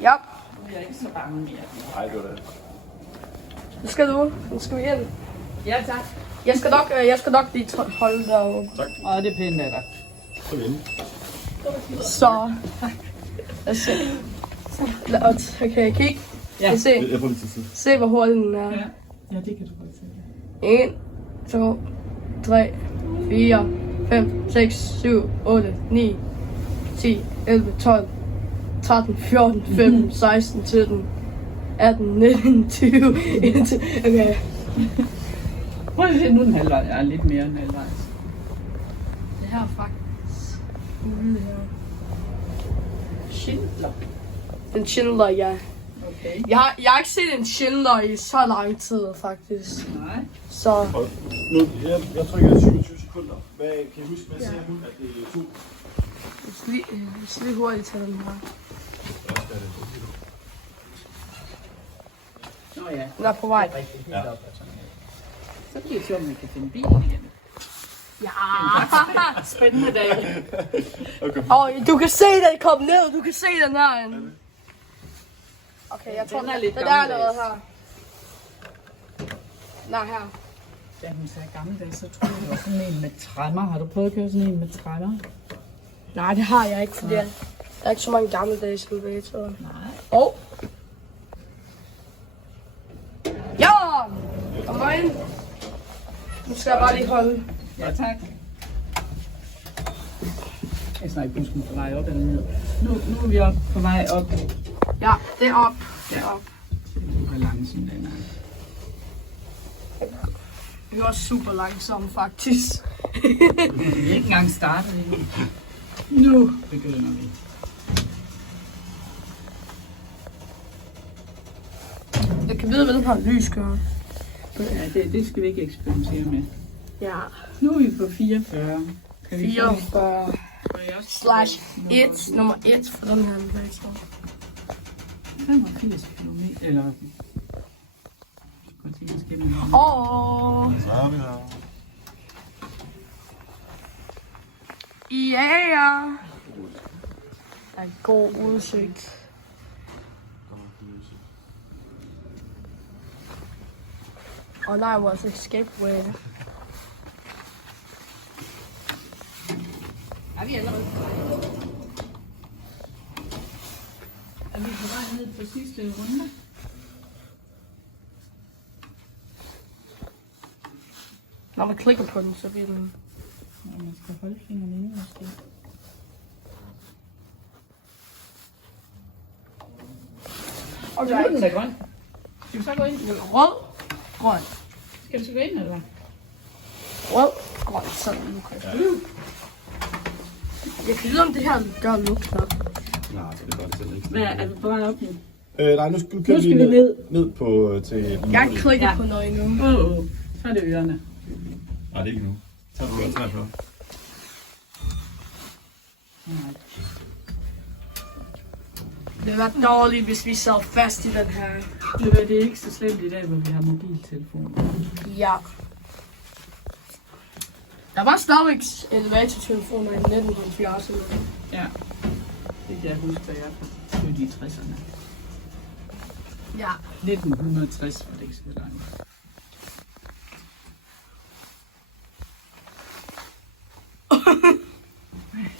Ja. Nu er jeg ikke så bange mere. Nej, det var det. Nu skal du. Nu skal vi ind. Ja, tak. Jeg skal nok lige holde deroppe. Tak. Åh, det er pænt af dig. Så er vi inde. Så. Lad os se. Okay, kig. Ja. Se. Jeg får lidt til tid. Se, hvor hurtig den er. Ja, det kan du godt se. 1, 2, 3, 4, 5, 6, 7, 8, 9, 10, 11, 12, 13, 14, 15, 16, 17, 18, 19, 20, 21. Okay. Prøv at se, nu er den halvvej. Jeg er lidt mere end halvvej. Det her er faktisk muligt her. Schindler. Den Schindler, ja. Okay. Jeg har ikke set en Schindler i så lang tid, faktisk. Nej. Så Og nu, jeg trykker 27 sekunder. Hvad, kan I huske, hvad siger hun, at det er 2? vi skal lige hurtigt tage den her. Nå ja. Den er på vej. Det er rigtigt. Helt op og sådan noget. Så bliver det sjovt, om vi kan finde bilen igen. Ja, Spændende dag. Okay. og du kan se den komme ned. Du kan se den herinde. Okay, jeg tror, Den er lidt den er noget gammeldags. her. Nej, her. Da hun sagde gammeldags, så troede jeg, det var sådan en med tremmer. Har du prøvet at køre sådan en med tremmer? Nej, det har jeg ikke, fordi der er ikke så mange gammeldags elevatorer. Nej. Ja! Og mig. Nu skal jeg bare lige holde. Ja, tak. Jeg snakker busken på vej op eller ned. Nu er vi op på vej op. Ja, det er op. Det er op. Balancen den er. Det er også super langsomt, faktisk. Vi er ikke engang startet endnu. Nu begynder vi. Jeg kan vide, hvad den her lys gør. Ja, det skal vi ikke eksperimentere med. Ja. Nu er vi på 44. Kan vi 44 slash 1, nummer 1 for den her elevator. 85 kilometer, eller... Godt sige, skal man... Så har vi her. Ja. Der er en god udsigt. Og der er vores escape way. Er vi allerede på vej? Er vi på vej ned på sidste runde? Når man klikker på den, så bliver den... Ja, man skal holde fingrene inde måske. Okay. Nu er den da grøn. Skal vi så gå ind? Rød, grøn. Skal vi så gå ind, eller hvad? Rød, grøn. Sådan nu kan jeg. Jeg kan vide, om det her gør lugter. Nej, det gør det selv ikke. Hvad er vi på vej op nu? Nej, nu skal vi vi ned. Ned på til... Jeg har ikke klikket på noget endnu. Så er det ørerne. Nej, det er ikke nu. Så er du 43. Det ville være dårligt, hvis vi sad fast i den her. Det er ikke så slemt i dag, hvor vi har mobiltelefoner. Ja. Der var stadigvæk elevatortelefoner i 1970'erne. Ja. Det kan jeg huske, da jeg fødte i 60'erne. Ja. 1960 var det ikke så langt.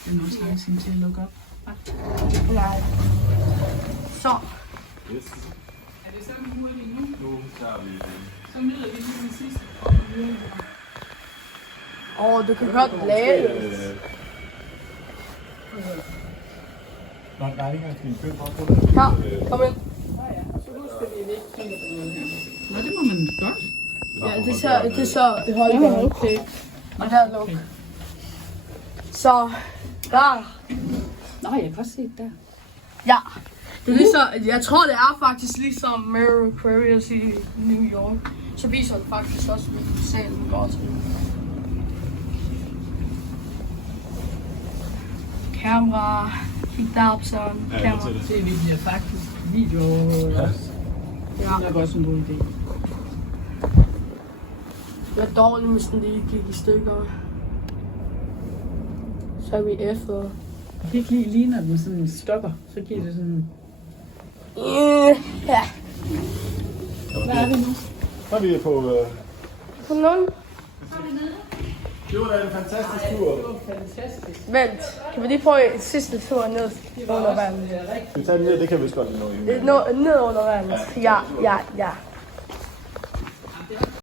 Den er også langsomt til at lukke op. Nej. Så. Yes. Er det sådan hurtigt nu? Nu tager vi... Så møder vi lige den sidste. Du kan høre den lade. Nej, det er ikke engang købe på det. Her, kom ind. Så husker vi ikke kigge på noget her. Nå, det må man godt. Ja, det er så højt. Okay. Og der er lukket. Så, der. Nå, jeg kan godt se det der. Ja. Det er ligesom, jeg tror, det er faktisk ligesom Mirror Aquarius i New York. Så viser den faktisk også, hvilken sal den går til. Kamera. Kig derop, sådan. Ja, jeg Kamera. til det. Se, vi bliver faktisk video også. Det er nok også en god idé. Det er dårligt, hvis den lige gik i stykker. Så er vi efter. Jeg kan ikke lige når den sådan stopper, så giver det sådan... Ja. Hvad er vi nu? Så er vi på... På nogen? Det var da en fantastisk tur. Det var fantastisk. Vent. Kan vi lige prøve en sidste tur ned under vandet? Skal vi tage den ned? Det kan vi vist godt nå. Ned under vandet. Ja.